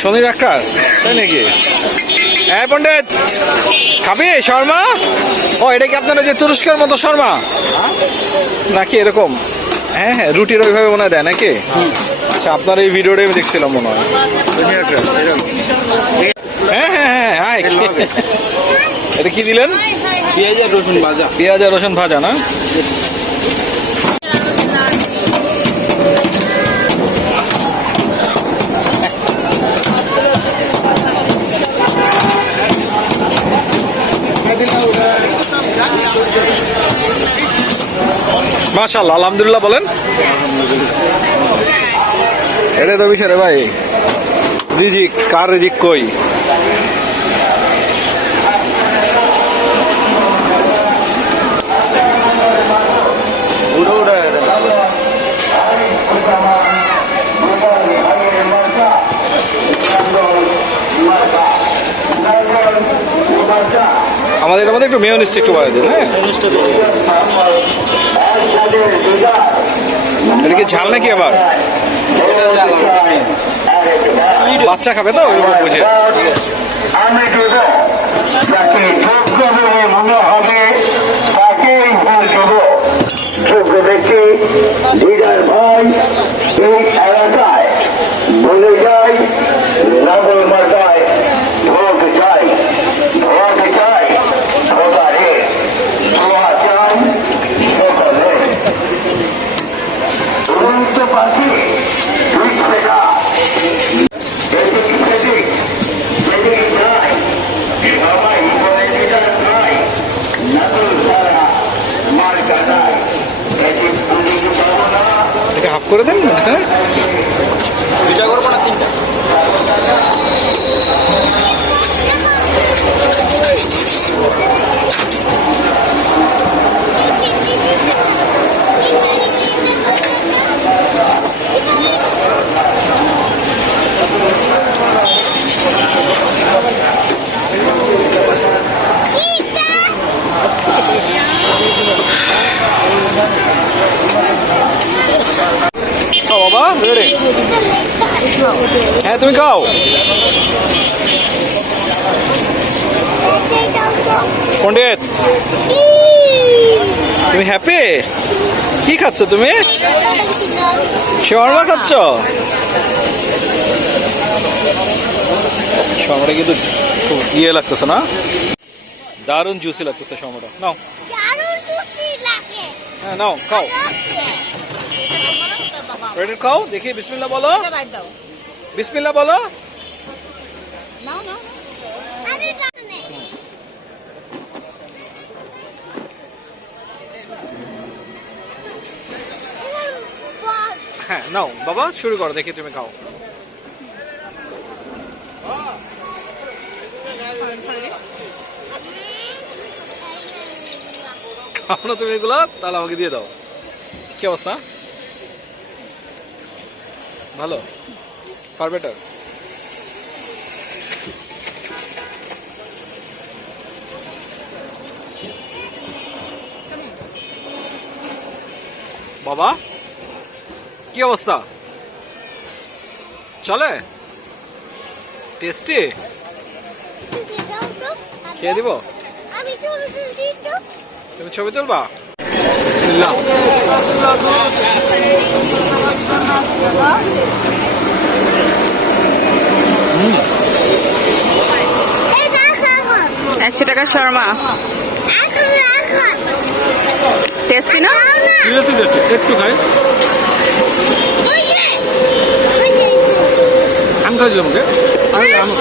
শনি doctor তাই নাকি? হ্যাঁ পণ্ডিত। খাবি শর্মা? ও এটা কি আপনার যে তুরস্কের মতো শর্মা? নাকি এরকম? হ্যাঁ হ্যাঁ রুটির ওইভাবে মনে হয় দেয় নাকি? আচ্ছা আপনার এই ভিডিওটাই আমি দেখছিলাম মনে হয়। হ্যাঁ হ্যাঁ হ্যাঁ এটা কি দিলেন? পেঁয়াজ আর রসুন ভাজা। পেঁয়াজ আর রসুন ভাজা না? মাশাল্লাহ আলহামদুলিল্লাহ বলেন। এটা তো বিষয় ভাই। রিজিক, কার রিজিক কই? আমাদের মধ্যে একটু মেয়নিস্ট একটু বাড়াই দিন হ্যাঁ? ঝাল নাকি আবার? বাচ্চা খাবে তো ওইরকম বুঝে। আমি যোগ্য হবে দিদার ভাই এলাকায় বলে যাই নগর মার্কায় ভোট চাই ভোট চাই ভোটারে দোয়া চাই সকলে উড়ন্ত পাখি দুই টাকা এটাকে হাফ করে দেন হ্যাঁ দুইটা করব না তিনটা খাও বাবা রেডি হ্যাঁ তুমি খাও। পণ্ডিত তুমি হ্যাপি কি খাচ্ছ তুমি? শর্মা খাচ্ছ? শর্মাটা কিন্তু খুব ইয়ে লাগতেছে না? দারুণ জুসি লাগতেছে শর্মাটা নাও। হ্যাঁ নাও খাও। খাও? দেখি বিসমিল্লাহ বলো। বিসমিল্লাহ বলো। হ্যাঁ নাও বাবা শুরু করো দেখি তুমি খাও। খাও না তুমি এগুলো তাহলে আমাকে দিয়ে দাও। কি অবস্থা? ভালো? ফার বেটার বাবা কি অবস্থা? চলে? টেস্টি? খেয়ে দিব? তুমি ছবি তুলবা? বিসমিল্লাহ। একশো টাকার শর্মা। টেস্টি না? একটু খাই। আমি খাই দিলাম ওকে আমি। আমি-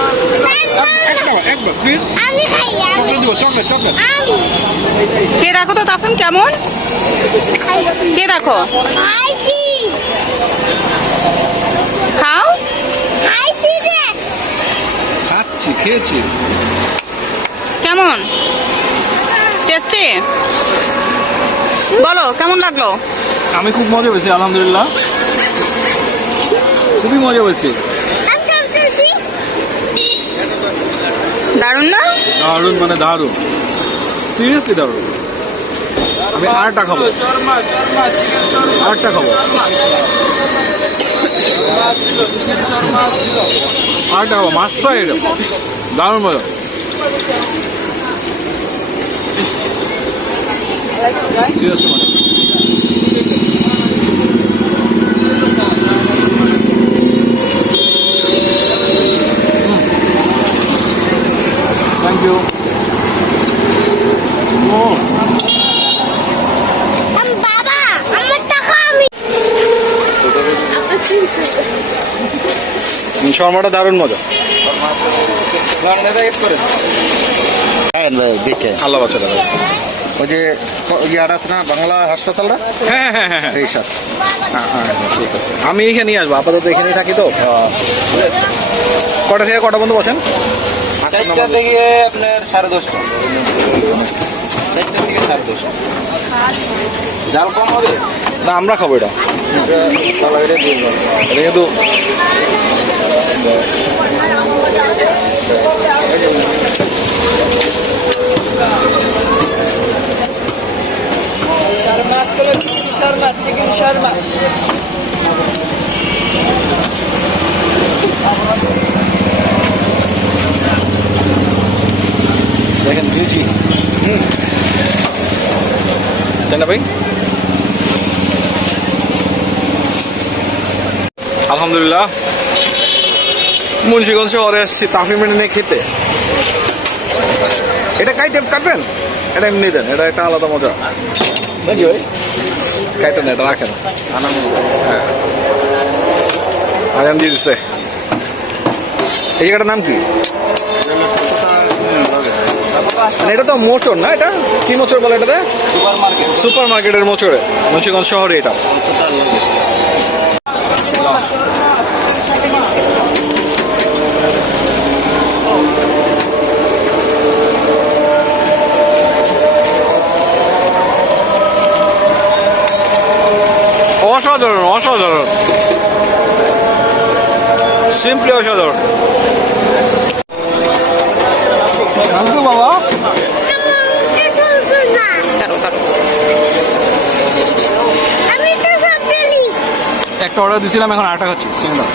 একবার একবার প্লিজ আমি দিব চকলেট চকলেট কে দেখো তো তাফিম কেমন? কে দেখো? খাচ্ছি খেয়েছি। কেমন? টেস্টি বলো কেমন লাগল? আমি খুব মজা পেয়েছি আলহামদুলিল্লাহ। খুবই মজা পেয়েছি। দারুণ না? দারুণ মানে দারুণ। সিরিয়াসলি দারুণ। আমি আরটা খাব। আরটা খাব। আরেকটা খাব মাছটা এটা দারুণ মজা। সিরিয়াসলি মজা থ্যাংক ইউ আম বাবা আমার টাকা আমি শর্মাটা দারুণ মজা। হ্যাঁ ভাই দেখে। আল্লাহ ওই যে ক- ইয়ার আছে না বাংলা হাসপাতালটা? হ্যাঁ হ্যাঁ হ্যাঁ হ্যাঁ। এই সাথে হ্যাঁ, হ্যাঁ, ঠিক আছে। আমি এখানে আসব আপাতত এখানেই থাকি তো। কটা থেকে কটা পর্যন্ত বসেন? চারটা থেকে আপনার সাড়ে দশটা। চারটা থেকে সাড়ে দশটা। জাল কম হবে? না আমরা খাব এটা। এটা দিয়ে দেবো। এটা কিন্তু দেখেন দিয়েছি তাই না ভাই আলহামদুলিল্লাহ মুন্সিগঞ্জ শহরে এসেছি তাফি মেনে নিয়ে খেতে। এটা কাইটে কাটবেন? এটা এমনি দেন এটা একটা আলাদা মজা। নাকি ভাই? কাইটেন এটা রাখেন। হ্যাঁ। আজান দিয়ে দিচ্ছে এই জায়গাটার নাম কি? মানে এটা তো মোচর না এটা? কি মোচর বলে এটাতে? সুপার সুপার মার্কেটের মোচরে মুন্সিগঞ্জ শহরে এটা অসাধারণ অসাধারণ সিম্পলি অসাধারণ বাবা একটা অর্ডার দিয়েছিলাম এখন আটা খাচ্ছি সিঙ্গা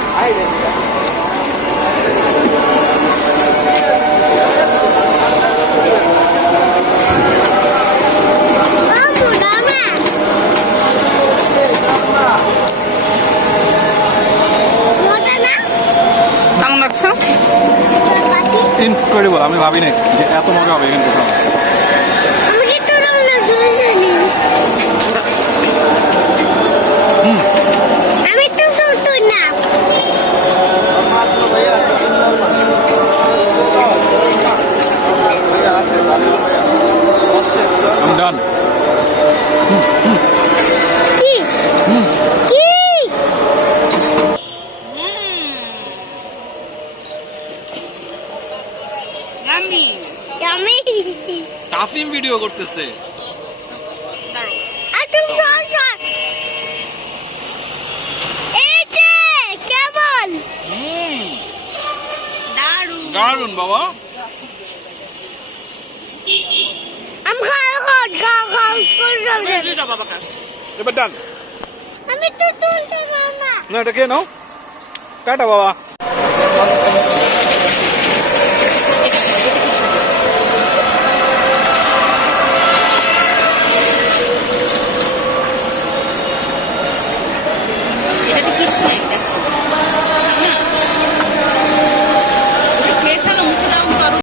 বাবু দামা মজা না কেমন লাগছে বাকি ইনক্রেডিবল আমি ভাবি নাই যে এত মজা হবে এখানে যাবে তুই দাও বাবা। খা এবার ডান। আমি তো তুলতে না। না এটা কে নাও। কাটা বাবা।